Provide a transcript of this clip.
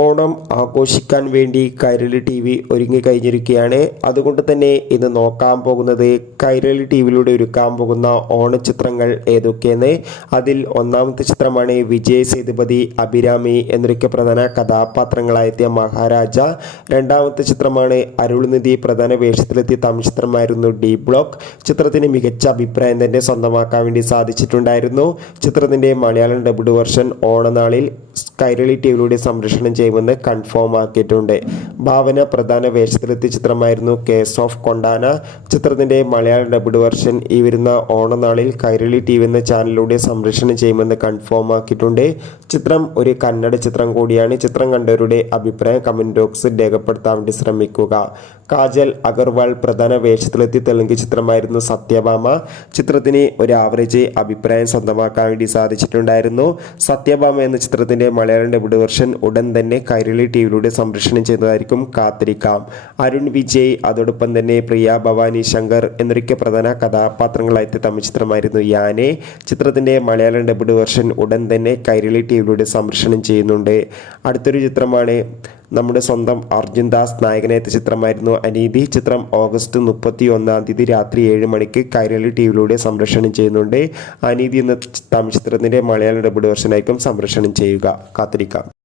ഓണം ആഘോഷിക്കാൻ വേണ്ടി Kairali T V ഒരുങ്ങിക്കഴിഞ്ഞിരിക്കുകയാണ്. അതുകൊണ്ട് തന്നെ ഇന്ന് നോക്കാൻ പോകുന്നത് കൈരളി ടി വിയിലൂടെ ഒരുക്കാൻ പോകുന്ന ഓണച്ചിത്രങ്ങൾ ഏതൊക്കെയെന്ന്. അതിൽ ഒന്നാമത്തെ ചിത്രമാണ് വിജയ് സേതുപതി, അഭിരാമി എന്നൊക്കെ പ്രധാന കഥാപാത്രങ്ങളായെത്തിയ മഹാരാജ. രണ്ടാമത്തെ ചിത്രമാണ് അരുൾനിധി പ്രധാന വേഷത്തിലെത്തിയ തമിഴ് ചിത്രമായിരുന്നു ഡി ബ്ലോക്ക്. ചിത്രത്തിന് മികച്ച അഭിപ്രായം തന്നെ സ്വന്തമാക്കാൻ വേണ്ടി സാധിച്ചിട്ടുണ്ടായിരുന്നു. ചിത്രത്തിൻ്റെ മലയാളം ഡബ്ഡ് വെർഷൻ ഓണനാളിൽ കൈരളി ടി വിയിലൂടെ സംരക്ഷണം ചെയ്യുമെന്ന് കൺഫേം ആക്കിയിട്ടുണ്ട്. ഭാവന പ്രധാന വേഷത്തിലെത്തിയ ചിത്രമായിരുന്നു കേസ് ഓഫ് കൊണ്ടാന. ചിത്രത്തിൻ്റെ മലയാളം ഡബ്ഡ് വെർഷൻ ഈ വരുന്ന ഓണനാളിൽ കൈരളി ടി വി എന്ന ചാനലിലൂടെ സംരക്ഷണം ചെയ്യുമെന്ന് കൺഫേം ആക്കിയിട്ടുണ്ട്. ചിത്രം ഒരു കന്നഡ ചിത്രം കൂടിയാണ്. ചിത്രം കണ്ടവരുടെ അഭിപ്രായം കമൻറ്റ് ബോക്സിൽ രേഖപ്പെടുത്താൻ വേണ്ടി ശ്രമിക്കുക. കാജൽ അഗർവാൾ പ്രധാന വേഷത്തിലെത്തിയ തെലുങ്ക് ചിത്രമായിരുന്നു സത്യഭാമ. ചിത്രത്തിന് ഒരു ആവറേജ് അഭിപ്രായം സ്വന്തമാക്കാൻ വേണ്ടി സാധിച്ചിട്ടുണ്ടായിരുന്നു. സത്യഭാമ എന്ന ചിത്രത്തിൻ്റെ മലയാളം ഡബ്ഡ് വെർഷൻ ഉടൻ തന്നെ കൈരളി ടി വിയിലൂടെ സംരക്ഷണം ചെയ്യുന്നതായിരിക്കും, കാത്തിരിക്കാം. അരുൺ വിജയ്, അതോടൊപ്പം തന്നെ പ്രിയ ഭവാനി ശങ്കർ എന്നൊക്കെ പ്രധാന കഥാപാത്രങ്ങളായിട്ട് തമിഴ് ചിത്രമായിരുന്നു യാനെ. ചിത്രത്തിൻ്റെ മലയാളം ഡബ്ഡ് വെർഷൻ ഉടൻ തന്നെ കൈരളി ടി വിയിലൂടെ സംരക്ഷണം ചെയ്യുന്നുണ്ട്. അടുത്തൊരു ചിത്രമാണ് നമ്മുടെ സ്വന്തം അർജുൻ ദാസ് നായകനെത്തിയ ചിത്രമായിരുന്നു അനീതി. ചിത്രം ഓഗസ്റ്റ് 31 രാത്രി 7 മണിക്ക് കൈരളി ടി വിയിലൂടെ സംരക്ഷണം ചെയ്യുന്നുണ്ട്. അനീതി എന്ന തമിഴ് ചിത്രത്തിൻ്റെ മലയാളം ഡബ്ഡ് വെർഷനായിരിക്കും സംരക്ഷണം ചെയ്യുക, കാത്തിരിക്കാം.